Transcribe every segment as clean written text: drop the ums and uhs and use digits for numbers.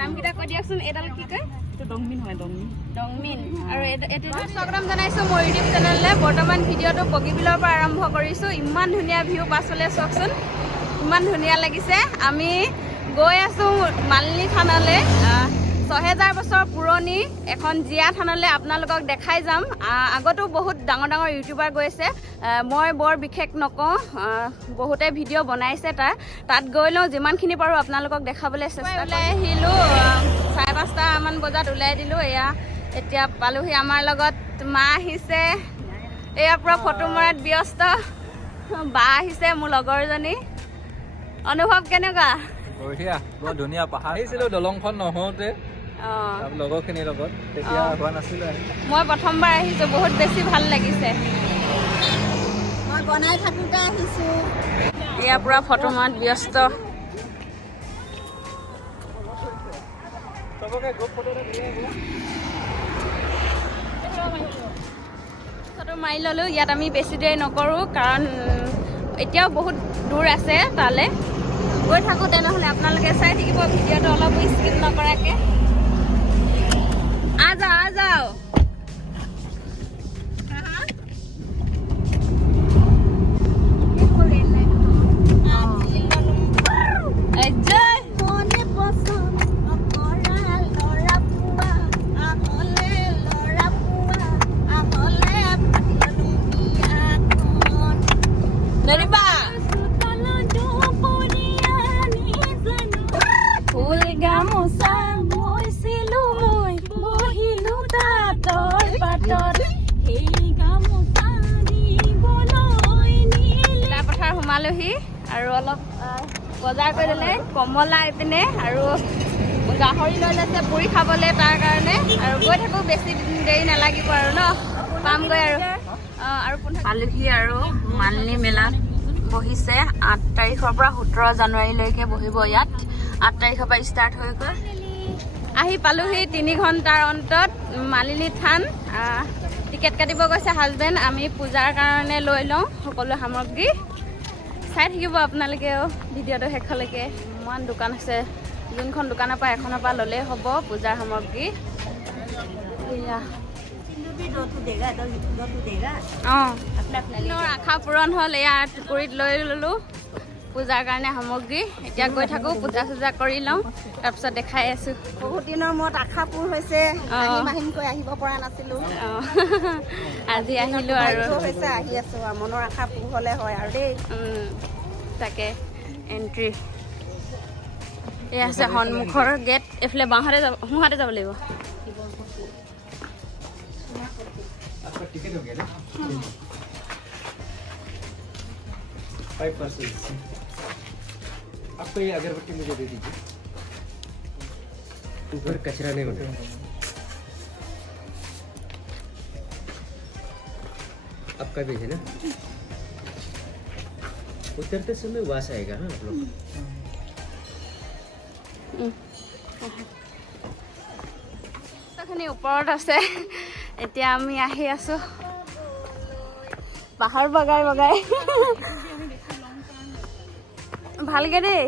নামকেইটা কৈ দিয়কচোন। এডাল কি কয়? দংমিন হয়, দংমিন। দংমিন। আৰু এইটো স্বাগতম জনাইছোঁ মোৰ ইউটিউব চেনেললৈ। বৰ্তমান ভিডিঅ'টো বগীবিলৰ পৰা আৰম্ভ কৰিছোঁ। ইমান ধুনীয়া ভিউ পাছলৈ চাওকচোন, ইমান ধুনীয়া লাগিছে। আমি গৈ আছোঁ মালিনী থানলৈ। ৬০০০ বছৰ পুৰণি এখন জীয়া থানলৈ আপোনালোকক দেখাই যাম। আগতো বহুত ডাঙৰ ডাঙৰ ইউটিউবাৰ গৈছে, মই বৰ বিশেষ নকওঁ, বহুতে ভিডিঅ' বনাইছে। তাত গৈ লওঁ, যিমানখিনি পাৰোঁ আপোনালোকক দেখাবলৈ চেষ্টা ওলাই আহিলোঁ। ৫:৩০মান বজাত ওলাই দিলোঁ। এতিয়া পালোহি। আমাৰ লগত মা আহিছে, এয়া পূৰা ফটো মৰাত ব্যস্ত। বা আহিছে, মোৰ লগৰজনী। অনুভৱ কেনেকুৱা? বঢ়িয়া, বৰ ধুনীয়া পাহাৰ। আহিছিলোঁ দলংখন নহওঁতে লগৰখিনিৰ লগত, তেতিয়া হোৱা নাছিলোঁ। মই প্ৰথমবাৰ আহিছোঁ, বহুত বেছি ভাল লাগিছে। মই বনাই থাকোঁতে আহিছোঁ। এয়া পূৰা ফটো মৰাত ব্যস্ত। ফটো মাৰি ল'লোঁ। ইয়াত আমি বেছি দেৰি নকৰোঁ, কাৰণ এতিয়াও বহুত দূৰ আছে তালৈ। গৈ থাকোঁ, তেনেহ'লে আপোনালোকে চাই থাকিব ভিডিঅ'টো, অলপ স্কিপ নকৰাকৈ। আ যাও সোমালোহি আৰু অলপ বজাৰ কৰি ল'লে। কমলা এইপিনে আৰু গাহৰি লৈ লৈছে পুৰি খাবলৈ, তাৰ কাৰণে। আৰু গৈ থাকোঁ, বেছি দেৰি নালাগিব আৰু ন, পামগৈ আৰু। আৰু পালোহি আৰু মালিনী মেলা বহিছে। ৮ তাৰিখৰ পৰা 17 জানুৱাৰীলৈকে বহিব ইয়াত। ৮ তাৰিখৰ পৰা ষ্টাৰ্ট হৈ গ'ল। আহি পালোহি 3 ঘণ্টাৰ অন্তত মালিনী থান। টিকেট কাটিব গৈছে হাজবেণ্ড। আমি পূজাৰ কাৰণে লৈ লওঁ সকলো সামগ্ৰী। চাই থাকিব আপোনালোকেও ভিডিঅ'টো শেষলৈকে। ইমান দোকান আছে, যোনখন দোকানৰ পৰা এখনৰ পৰা ল'লেই হ'ব পূজাৰ সামগ্ৰী। আশা পূৰণ হ'ল। এয়া টুকুৰিত লৈ ল'লোঁ পূজাৰ কাৰণে সামগ্ৰী। এতিয়া গৈ থাকোঁ, পূজা চূজা কৰি লওঁ, তাৰপিছত দেখাই আছোঁ। বহুত দিনৰ মূৰত আশা পূৰ হৈছে। আহিমকৈ আহিব পৰা নাছিলোঁ, আজি আহিলোঁ আৰু হৈছে আহি আছোঁ। মনৰ আশা পূৰ হ'লে হয় আৰু দেই। তাকে এণ্ট্ৰি এয়া আছে সন্মুখৰ গেট। এইফালে বাওঁহাতে যাব, সোঁহাতে যাব লাগিব। आपको ये अगरबत्ती मुझे दे दीजिए, ऊपर कचरा नहीं उठे। आपका भी है ना, उतरते समय वास आएगा। हाँ आप लोग খিনি ওপৰত আছে। এতিয়া আমি আহি আছোঁ পাহাৰ বগাই বগাই। ভালকে দেই।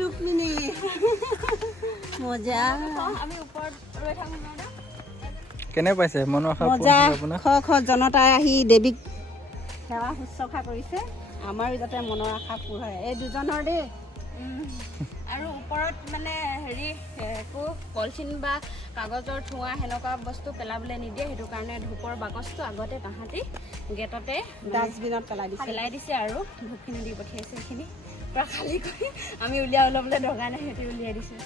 ৰুক্মিণী মজা। আমি ওপৰত ৰৈ থাকোঁ। কেনে পাইছে মনৰ আশা? খ জনতাই আহি দেৱীক সেৱা শুশ্ৰূষা কৰিছে। আমাৰো যাতে মনৰ আশা পূৰ হয়। এই দুজনৰ দেই। আৰু ওপৰত মানে হেৰি একো পলিথিন বা কাগজৰ ঠোঙা সেনেকুৱা বস্তু পেলাবলৈ নিদিয়ে। সেইটো কাৰণে ধূপৰ বাকচটো আগতে তাহাঁতি গেটতে ডাষ্টবিনত পেলাই দিছে আৰু ধূপখিনি দি পঠিয়াইছে। সেইখিনি পূৰা খালী কৰি আমি উলিয়াই ল'বলৈ দৰকাৰ নাই, সিহঁতি উলিয়াই দিছে।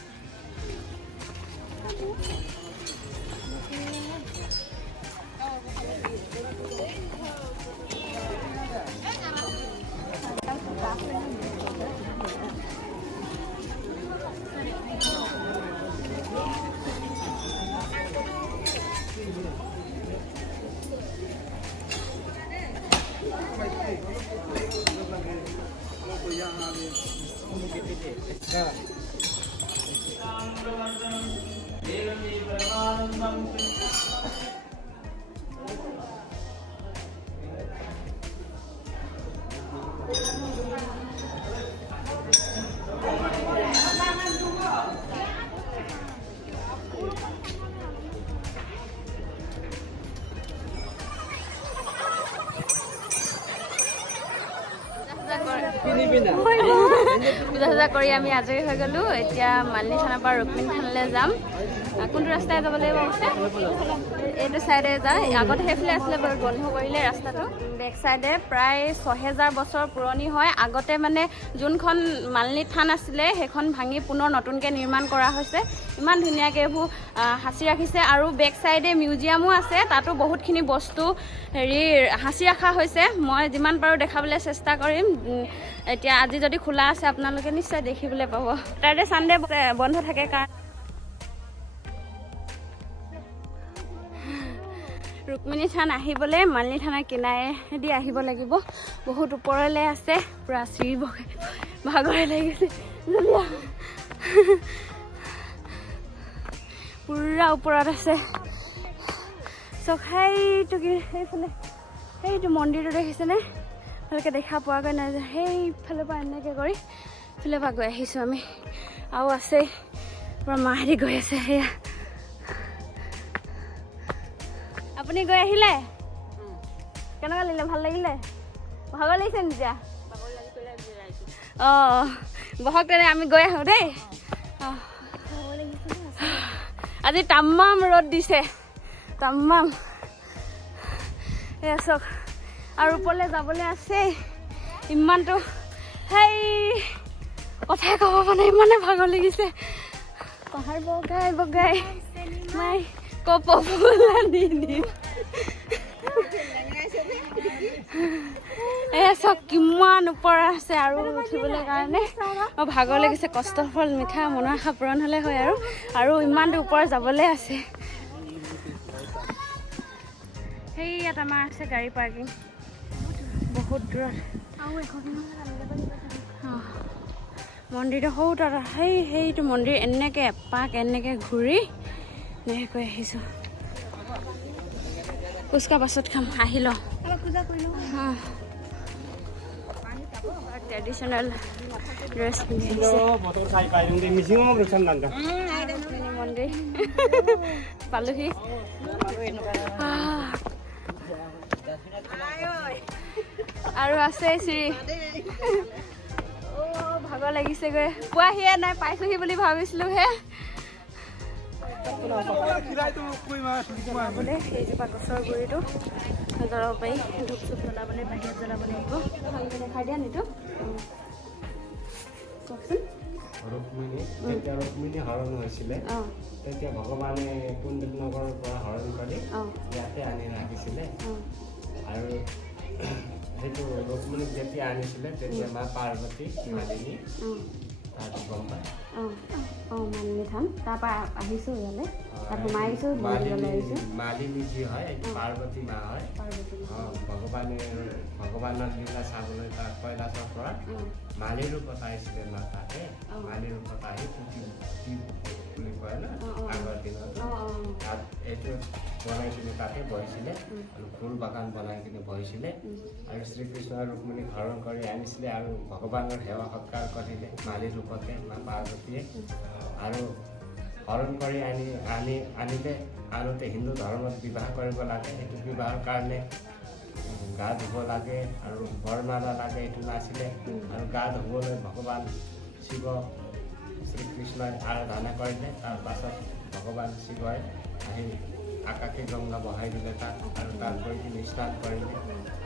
পূজা চূজা কৰি আমি আজৰি হৈ গ'লোঁ। এতিয়া মালিনী থানাৰ পৰা ৰুক্মিণী থানলৈ যাম। কোনটো ৰাস্তাই যাব লাগিব কৈছে? এইটো ছাইডে যায়। আগতে সেইফালে আছিলে বাৰু, বন্ধ কৰিলে ৰাস্তাটো। বেক ছাইডে প্ৰায় 6000 বছৰ পুৰণি হয়। আগতে মানে যোনখন মালিনী থান আছিলে সেইখন ভাঙি পুনৰ নতুনকৈ নিৰ্মাণ কৰা হৈছে। ইমান ধুনীয়াকৈ এইবোৰ সাঁচি ৰাখিছে। আৰু বেক ছাইডে মিউজিয়ামো আছে, তাতো বহুতখিনি বস্তু সাঁচি ৰখা হৈছে। মই যিমান পাৰোঁ দেখাবলৈ চেষ্টা কৰিম। এতিয়া আজি যদি খোলা আছে আপোনালোকে নিশ্চয় দেখিবলৈ পাব। তাতে ছানডে বন্ধ থাকে কাৰণ ৰুক্মিণী থান আহিবলৈ মালিনী থানাৰ কিনাৰেদি আহিব লাগিব। বহুত ওপৰলৈ আছে, পূৰা চিৰি বগাই ভাগৰে লাগিছে। পূৰা ওপৰত আছে। সেইটো কি সেইফালে সেইটো মন্দিৰটো দেখিছেনে? ভালকৈ দেখা পোৱাগৈ নাই যে সেইফালৰ পৰা এনেকৈ কৰি সেইফালৰ পৰা গৈ আহিছোঁ আমি। আৰু আছে পূৰা মাহেদি গৈ আছে। সেয়া আপুনি গৈ আহিলে? কেনেকুৱা লাগিলে? ভাল লাগিলে? ভাগৰ লাগিছে নি এতিয়া? অঁ বহক তেনে আমি গৈ আহোঁ দেই। আজি তামাম ৰ'দ দিছে, তামাম। এয়া চাওক, আৰু ওপৰলৈ যাবলৈ আছে। ইমানটো কথাই ক'ব মানে ইমানে ভাগৰ লাগিছে। পাহাৰ বগাই বগাই মাই কপ এয়া চব কিমান ওপৰ আছে। আৰু উঠিবলৈ কাৰণে ভাগৰ লাগিছে। কষ্টৰ ফল মিঠা, মনৰ আশা পূৰণ হ'লে হয়। আৰু ইমানটো ওপৰত যাবলৈ আছে। ইয়াত আমাৰ আছে গাড়ী পাৰ্কিং বহুত দূৰত। মন্দিৰটো সৰু তাত সেইটো মন্দিৰ এনেকৈ এপাক এনেকৈ ঘূৰি এনেকৈ আহিছোঁ। পুচকা পাছত খাম, আহি লওঁ। ট্ৰেডিশ্যনেল ড্ৰেছ পিন্ধি মন্দিৰ পালোহি। আৰু আছে চিৰি। ভাগৰ লাগিছেগৈ, পোৱাহিয়ে নাই, পাইছোহি বুলি ভাবিছিলোঁ হে। সেইজোপা গছৰ গুৰিটো জ্বলাব পাৰি। ধূপ চুপ জ্বলাবলৈ বাহিৰত জ্বলাব লাগিব। ভালকৈ দেখাই দিয়া নিতো কওকচোন। ৰুক্মিণী হৰণ হৈছিলে, তেতিয়া ভগৱানে কুণ্ডল নগৰৰ পৰা হৰণ কৰি ইয়াতে আনি ৰাখিছিলে। আৰু সেইটো ৰুক্মিণীক যেতিয়া আনিছিলে তেতিয়া মা পাৰ্বতী মালিনী গম পায়। মালিনী থান তাৰপৰা আহিছোঁ ইয়ালৈ, তাত সোমাই আহিছোঁ। মালিনী যি হয় এইটো পাৰ্বতী মা হয়। ভগৱানৰ লীলা চাবলৈ তাত কৈলাশৰ পৰা মালিৰ ৰূপত আহিছিলে মা। তাতে মালিৰ ৰূপত আহি বুলি কয় ন আগৰ দিনত, তাত এইটো বনাই কিনে তাতে বহিছিলে। আৰু ফুল বাগান বনাই কিনে বহিছিলে। আৰু শ্ৰীকৃষ্ণই ৰুক্মিণীক হৰণ কৰি আনিছিলে আৰু ভগৱানৰ সেৱা সৎকাৰ কৰিলে মালিৰ ৰূপতে মা পাৰ্বতীয়ে। আৰু হৰণ কৰি আনিলে। আনোতে হিন্দু ধৰ্মত বিবাহ কৰিব লাগে। সেইটো বিবাহৰ কাৰণে গা ধুব লাগে আৰু বৰমালা লাগে, এইটো নাছিলে। আৰু গা ধুবলৈ ভগৱান শিৱ শ্ৰীকৃষ্ণই আৰাধনা কৰিলে। তাৰ পাছত ভগৱান শিৱই আহি আকাশী গংগা বহাই দিলে তাত, আৰু তাত গৈ কিনে স্নান কৰিলে।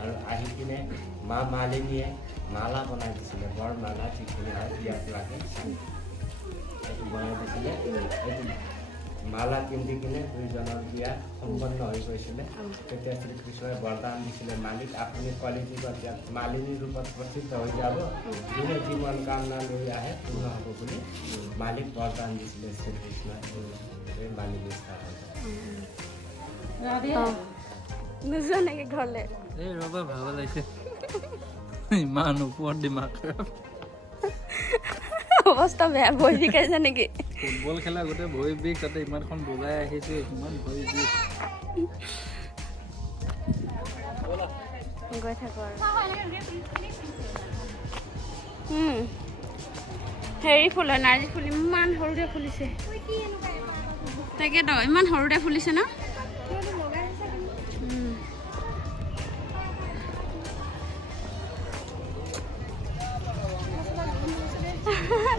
আৰু আহি কিনে মা মালিনীয়ে মালা বনাই দিছিলে, বৰমালা যিখিনি হয় বিয়াত লাগে এইটো বনাই দিছিলে। এইটো মালা পিন্ধি কিনে দুইজনৰ বিয়া সম্পন্ন হৈ গৈছিলে। তেতিয়া শ্ৰীকৃষ্ণই বৰদান দিছিলে, মালিক আপুনি কলিযুগত ইয়াত মালিনীৰ ৰূপত প্ৰসিদ্ধ হৈ যাব, যোনে যি মন কামনা লৈ আহে পূৰ্ণ হ'ব বুলি মালিক বৰদান দিছিলে শ্ৰীকৃষ্ণই। এই মালিনী স্থাপন নোযোৱা নেকি ঘৰলৈ? এই ৰবা, ভাগৰ লাগিছে। ইমান ওপৰত দিমাগ অৱস্থা বেয়া, ভৰি বিষাইছে নেকি? ফুটবল খেলা গোটেই ভৰি বিষ, তাতে ইমানখন বজাই আহিছে, ইমান ভৰি বিষ। গৈ থাকো আৰু হেৰি ফুল হয়, নাৰ্জী ফুল ইমান সৰুতে ফুলিছে। তাকেতো ইমান সৰুতে ফুলিছে ন?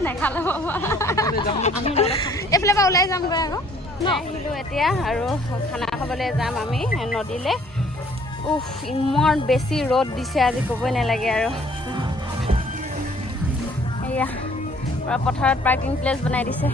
নেখালে এইফালে পৰা ওলাই যামগৈ আকৌ আহিলোঁ এতিয়া আৰু খানা খাবলৈ যাম আমি নদীলৈ ইমান বেছি ৰ'দ দিছে আজি ক'বই নালাগে আৰু এয়া পুৰা পথাৰত পাৰ্কিং প্লেচ বনাই দিছে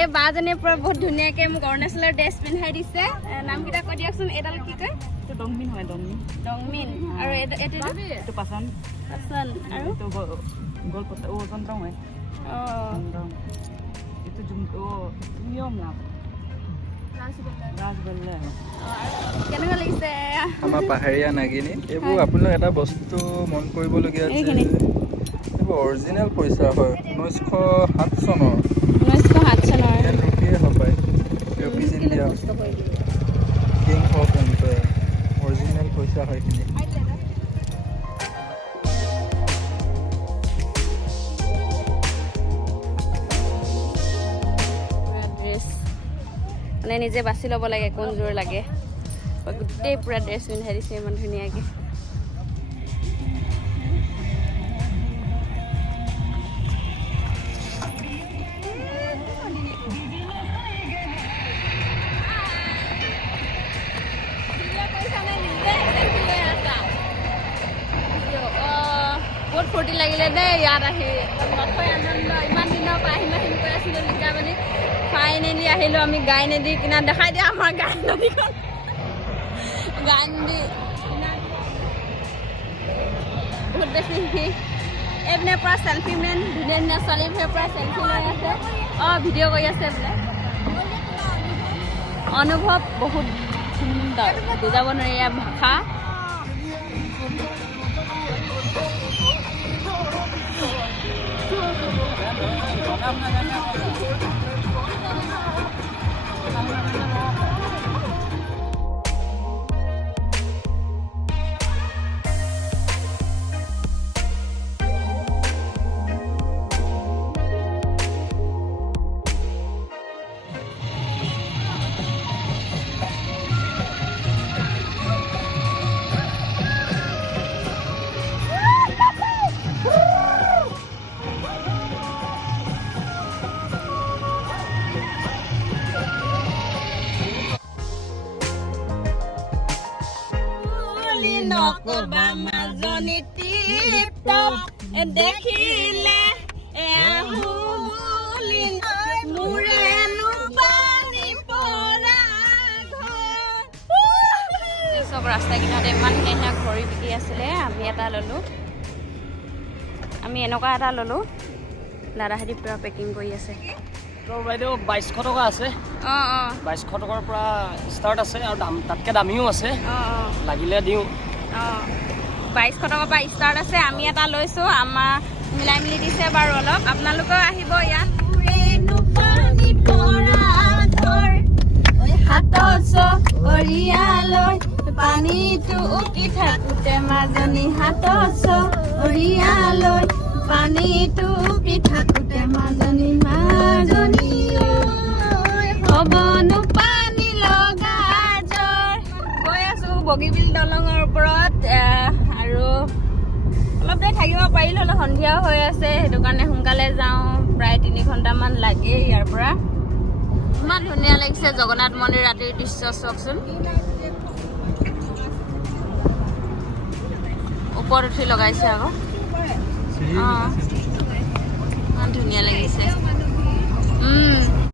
এই বাজনীয়ে পুৰা বহুত ধুনীয়াকৈ মোক অৰুণাচলৰ ড্ৰেছ পিন্ধাই দিছে নামকেইটা কৈ দিয়কচোন এডাল কি কয় ডংমিন হয় ডংমিন আৰু এইটো পাচন আৰু গলপতা চন্দ্ৰং হয় এইটো নিয়ম নাম ৰাজগল্লা কেনেকুৱা লাগিছে আমাৰ পাহাৰীয়া নাগিনী এইবোৰ আপোনালোক এটা বস্তু মন কৰিবলগীয়া আছে এইবোৰ অৰিজিনেল পইচা হয় 1907 চনৰ 1907 চনৰ ৰূপীয়ে হপায় ৰূপী India king of empire original পইচা হয় এইখিনি মানে নিজে বাছি ল'ব লাগে কোনযোৰ লাগে গোটেই পুৰা ড্ৰেছ পিন্ধাই দিছে ইমান ধুনীয়াকৈ বহুত ফূৰ্তি লাগিলে দেই ইয়াত আহি নথৈ আনন্দ ইমান দিনৰ পৰা আহিম আহিম কৈ আছিলোঁ লিকাবালি ফাইনেলি আহিলোঁ আমি গাই নদী কিনাৰত দেখাই দিয়া আমাৰ গাই নদীখন গাই নদী বহুত বেছি এইপিনে পৰা চেল্ফি মেন ধুনীয়া ধুনীয়া ছোৱালীবোৰে পৰা চেল্ফি লৈ আছে ভিডিঅ' কৰি আছে বোলে অনুভৱ বহুত সুন্দৰ বুজাব নোৱাৰি ইয়াৰ ভাষা নকবা মাজনী টিপটপ দেখিলে চব ৰাস্তা কিনাৰতে ইমান ধুনীয়া ঘড়ী বিকি আছিলে আমি এটা ল'লোঁ আমি এনেকুৱা এটা ল'লোঁ দাদাহঁতি পূৰা পেকিং কৰি আছে বাইদেউ 2200 টকা আছে 2200 টকাৰ পৰা ষ্টাৰ্ট আছে আৰু দাম তাতকৈ দামীও আছে লাগিলে দিওঁ 2200 টকাৰ পৰা ষ্টাৰ্ট আছে আমি এটা লৈছোঁ আমাৰ মিলাই মিলি দিছে বাৰু অলপ আপোনালোকেও আহিব ইয়াত পানীটো উকি থাকোঁতে মাজনী হাতত চৰিয়ালৈ পানীটো উকি থাকোঁতে মাজনী হ'বনো পানী লগা জ্বৰ গৈ আছোঁ বগীবিল দলঙৰ ওপৰত আৰু অলপ দেৰি থাকিব পাৰিলোঁ অলপ সন্ধিয়াও হৈ আছে সেইটো কাৰণে সোনকালে যাওঁ প্ৰায় 3 ঘণ্টামান লাগে ইয়াৰ পৰা ইমান ধুনীয়া লাগিছে জগন্নাথ মন্দিৰ ৰাতিৰ দৃশ্য চাওকচোন ওপৰত উঠি লগাইছে আকৌ ইমান ধুনীয়া লাগিছে